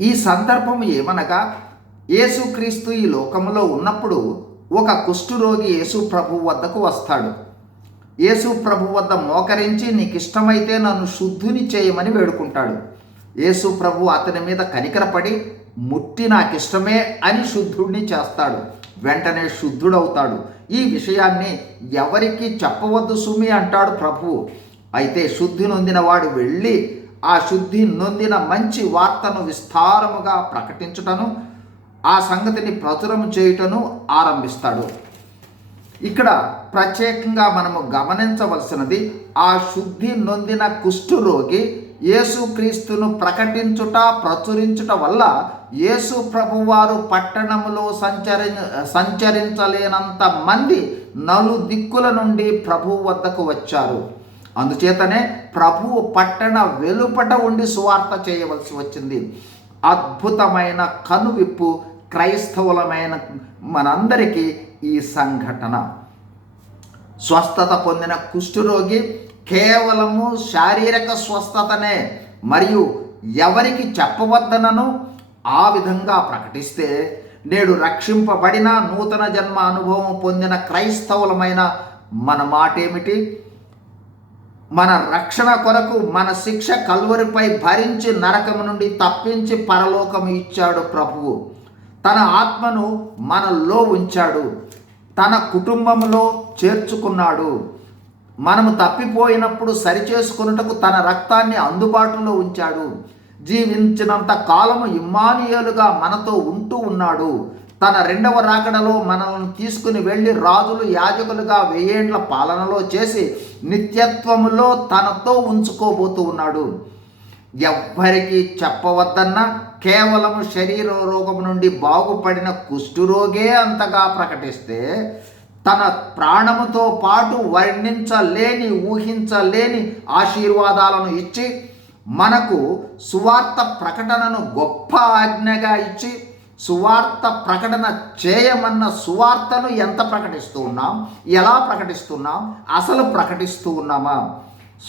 ఈ సందర్భం ఏమనగా యేసుక్రీస్తు ఈ లోకంలో ఉన్నప్పుడు ఒక కుష్ఠురోగి యేసు ప్రభు వద్దకు వస్తాడు. యేసు ప్రభు వద్ద మోకరించి నీకు ఇష్టమైతే నన్ను శుద్ధుని చేయమని వేడుకుంటాడు. యేసు ప్రభు అతని మీద కనికరపడి ముట్టి నాకు ఇష్టమే అని శుద్ధుడిని చేస్తాడు. వెంటనే శుద్ధుడవుతాడు. ఈ విషయాన్ని ఎవరికి చెప్పవద్దు సుమి అంటాడు ప్రభువు అయితే శుద్ధి నొందిన వాడు వెళ్ళి ఆ శుద్ధి నొందిన మంచి వార్తను విస్తారముగా ప్రకటించుటను ఆ సంగతిని ప్రచురం చేయుటను ఆరంభిస్తాడు. ఇక్కడ ప్రత్యేకంగా మనము గమనించవలసినది ఆ శుద్ధి నొందిన కుష్ఠురోగి యేసుక్రీస్తును ప్రకటించుట ప్రచురించుట వల్ల యేసు ప్రభువారు పట్టణములో సంచరి సంచరించలేనంత మంది నలు దిక్కుల నుండి ప్రభు వద్దకు వచ్చారు. అందుచేతనే ప్రభువు పట్టణ వెలుపట ఉండి సువార్త చేయవలసి వచ్చింది. అద్భుతమైన కనువిప్పు క్రైస్తవులమైన మనందరికీ ఈ సంఘటన. స్వస్థత పొందిన కుష్ఠరోగి కేవలము శారీరక స్వస్థతనే మరియు ఎవరికి చెప్పవద్దనను ఆ విధంగా ప్రకటిస్తే నేడు రక్షింపబడిన నూతన జన్మ అనుభవం పొందిన క్రైస్తవులమైన మన మాట ఏమిటి మన రక్షణ కొరకు మన శిక్ష కల్వరిపై భరించి నరకము నుండి తప్పించి పరలోకము ఇచ్చాడు ప్రభువు. తన ఆత్మను మనలో ఉంచాడు. తన కుటుంబంలో చేర్చుకున్నాడు. మనము తప్పిపోయినప్పుడు సరిచేసుకున్నటకు తన రక్తాన్ని అందుబాటులో ఉంచాడు. జీవించినంత కాలము ఇమ్మానియలుగా మనతో ఉంటూ ఉన్నాడు. తన రెండవ రాకడలో మనల్ని తీసుకుని వెళ్ళి రాజులు యాజకులుగా వెయ్యేండ్ల పాలనలో చేసి నిత్యత్వములో తనతో ఉంచుకోబోతూ ఉన్నాడు. ఎవ్వరికి చెప్పవద్దన్నా కేవలము శరీర రోగం నుండి బాగుపడిన కుష్ఠురోగే అంతగా ప్రకటిస్తే తన ప్రాణముతో పాటు వర్ణించలేని ఊహించలేని ఆశీర్వాదాలను ఇచ్చి మనకు సువార్త ప్రకటనను గొప్ప ఆజ్ఞగా ఇచ్చి సువార్త ప్రకటన చేయమన్న సువార్తను ఎంత ప్రకటిస్తూ ఉన్నాం? ఎలా ప్రకటిస్తున్నాం అసలు ప్రకటిస్తూ ఉన్నామా?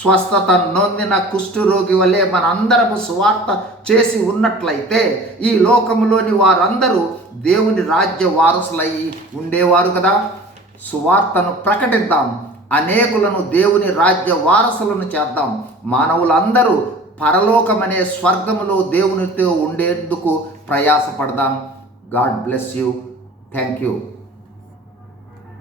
స్వస్థత నొందిన కుష్ఠరోగి వలె మనందరము సువార్త చేసి ఉన్నట్లయితే ఈ లోకంలోని వారందరూ దేవుని రాజ్య వారసులై ఉండేవారు కదా. సువార్తను ప్రకటిద్దాం. అనేకులను దేవుని రాజ్య వారసులను చేద్దాం. మానవులందరూ పరలోకమనే స్వర్గములో దేవునితో ఉండేందుకు ప్రయాసపడదాం God bless you thank you